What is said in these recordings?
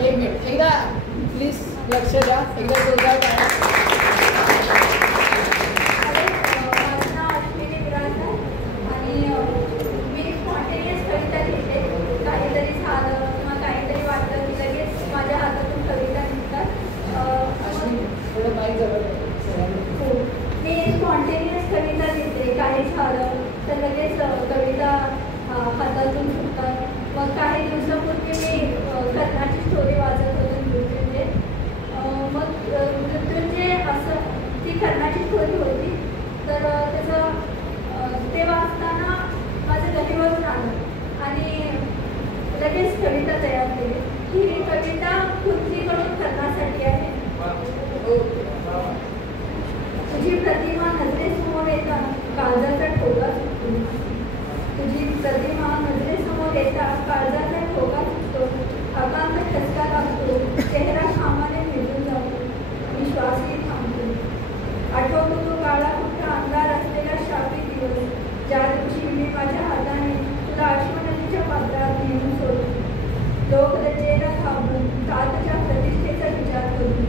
एक मिनिट एकदा प्लीज लक्ष द्या, एकदा जोरदार करा. माझं नाव अश्विनी विराज आहे आणि मी स्पॉन्टेनियस कविता लिहिते. काहीतरी झालं किंवा काहीतरी वाटलं की लगेच माझ्या हातातून कविता निघतात. थोडं माहीत झालं. मी स्पॉन्टेनियस कविता लिहिते. काही झालं तर लगेच कविता हातातून सुटतात. मग काही दिवसापूर्वी मी कर्णाची स्टोरी वाचत होते, मृत्युंजय. मग मृत्युंजय असं ती कर्णाची स्टोरी होती. तर त्याचं ते वाचताना माझं गहिवरून आलं आणि लगेच कविता तयार केली. ही कविता पृथ्वीकडून कर्णासाठी आहे. तुझी प्रतिमा नजरेसमोर येता काळजाचा ठोका सुटतो. तुझी प्रतिमा नजरेसमोर येता काळजाचा ठोका सुटतो. अकांत ठसका लागतो. चेहरा घामाने भिजून जातो. मी श्वासही थांबतो. आठवतो तो काळा कुठला अंधार असलेला शापी दिवस, ज्या दिवशी मी माझ्या हाताने तुला आश्वनदीच्या पात्रात नेऊन सोडतो. लोक रचेला थांबून तातच्या प्रतिष्ठेचा विचार करून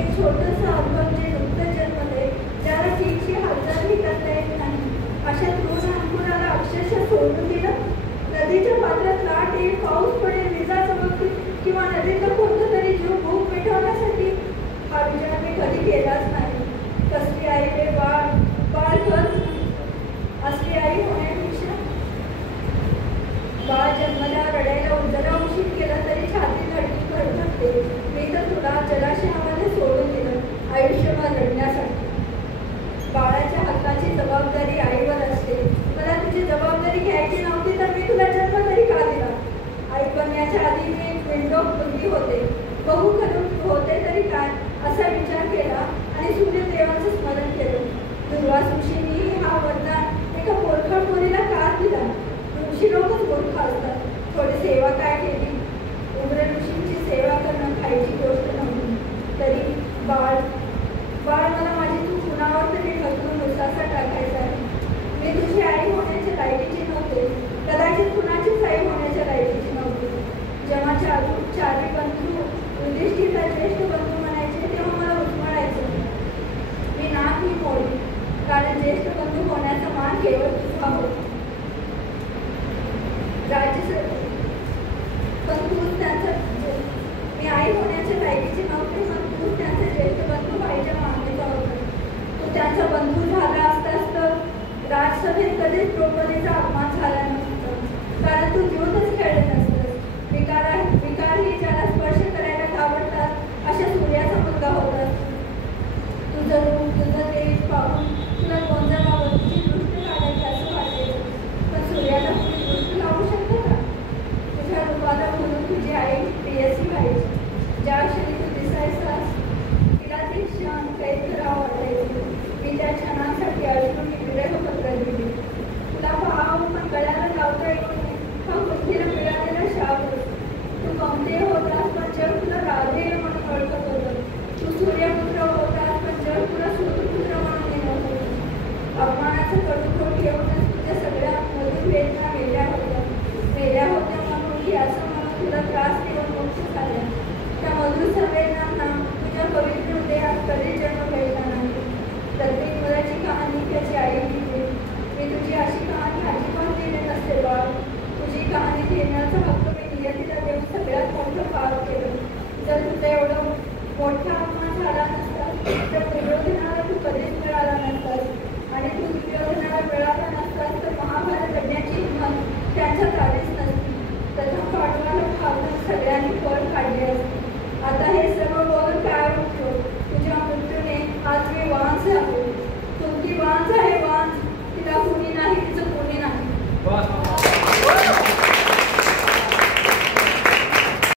एक छोटंसं अल्बम जे नुकतं जन्मले, ज्याला ठीकशी हालचालही करता येत नाही, अशा तरुण अंकुराला अक्षरशः सोडून दिलं. नदीच्या पात्रात लाट येईल, पाऊस पडेल, विजा चमकतील किंवा नदीतला कोणता तरी जीव भूक पेटवण्यासाठी, हा विचार मी कधी केलाच नाही. कसली आई रे बाळ, बाळ कर. असली आई होण्यापेक्षा बाळ जन्मल्या रडायला जरा उशीर केला तरी छाती धडकी भरते. मी तर तुला जलाशयामध्ये सोडून दिलं आयुष्यभर लढण्यासाठी. बाळाच्या हक्काची जबाबदारी आईवर असते. मला तुझी जबाबदारी घ्यायची नव्हती तर मी तुला जन्म तरी का दिला? आई बनण्याच्या आधी मी एक विंडो मुलगी होते. बहू करून होते तरी काय असा विचार केला आणि सूर्यदेवाचं स्मरण केलं. दुर्वास ऋषींनी हा वरदान एका पोरखड मुलीला का दिला? ऋषी लोकच मूर्ख असतात. थोडी सेवा काय केली? उग्र ऋषींची सेवा करणं खायची गोष्ट नव्हती. तरी बाळ मला माझी तू कुणावर तरी ढकलून उसासा टाकायचा आहे. मी तुझी आई होण्याच्या लायकीची नव्हते. कदाचित कुणाचीच आई होण्याच्या लायकीची नव्हती. जेव्हा चारी बंधू युधिष्ठिरला ज्येष्ठ बंधू म्हणायचे तेव्हा मला उचमळायचं. मी नाकही मोडली, कारण ज्येष्ठ बंधू होण्याचा मान केवळ तुझा होता. पण तूच त्यांचं मी आई होण्याच्या लायकीची नव्हते, पण तूच त्यांचे ज्येष्ठ बंधू व्हायच्या मागणीचा होता. तू त्यांचा बंधू झाला असतास तर राजसभेत कधीच द्रौपदीचा अपमान झाला नसता, कारण तू जीवनच खेळले नसतंस. विकारही ज्याला स्पर्श करायला घाबरतात अशा सूर्याचा मुलगा होतास. तुझं रूप, तुझं तेज पाहून तुला गोंधळावर तुझी दृष्टी काढायची असं वाटते. पण सूर्याला तुम्ही दृष्टी लावू शकता का? तुझ्या रूपाला म्हणून तुझी आई प्रियसी व्हायची. ज्या क्षणी तू दिसायचास तिला ते क्षण कैद करावं वाटायचं. मी त्या क्षणासाठी अश्रूंनी विरह पत्र दिली. तुला पाहावं पण गळ्याला लावता येऊ नये हा बुद्धीला मिळालेला शाप. तू कोणते होतास पण जग तुला राधेय म्हणून ओळखत होतं. तू सूर्यपुत्र होतास पण जग तुला सूर्यपुत्र म्हणून नेमत होतं. अपमानाचं कडूकोट घेऊनच तुझ्या सगळ्या मधुर वेदना वेगळ्या होत्या म्हणून की असं म्हणून तुला त्रास देऊन मोक्ष झाल्या. त्या मधुर संवेदनांना तुझ्या पवित्र हृदयात कधी जन्म भेटला नाही. प्रत्येक मुलाची कहाणी त्याची आई लिहिते. मी तुझी अशी कहाणी अजिबात लिहिली नसते बाळ. तुझी कहाणी लिहिण्याचा हक्क मी नियतीला देऊन सगळ्यात मोठं पाप केलं. जर तुझा एवढा मोठा अपमान झाला नसता तर दुर्योधनाला तू कधीच मिळाला नसतास आणि तू दुर्योधनाला मिळाला नसतास तर महाभारत लढण्याची हिंमत त्यांच्यात आलीच नसती. प्रथम पांडवाला खाऊन सगळ्यांनी पळ काढली असती. आता हे सर्व बोलून काय उपयोग? तुझ्या मृत्यूने आज मी वांझ आहे. तुमची वांझ आहे वांझ. तिला कुणी नाही, तिचं कुणी नाही.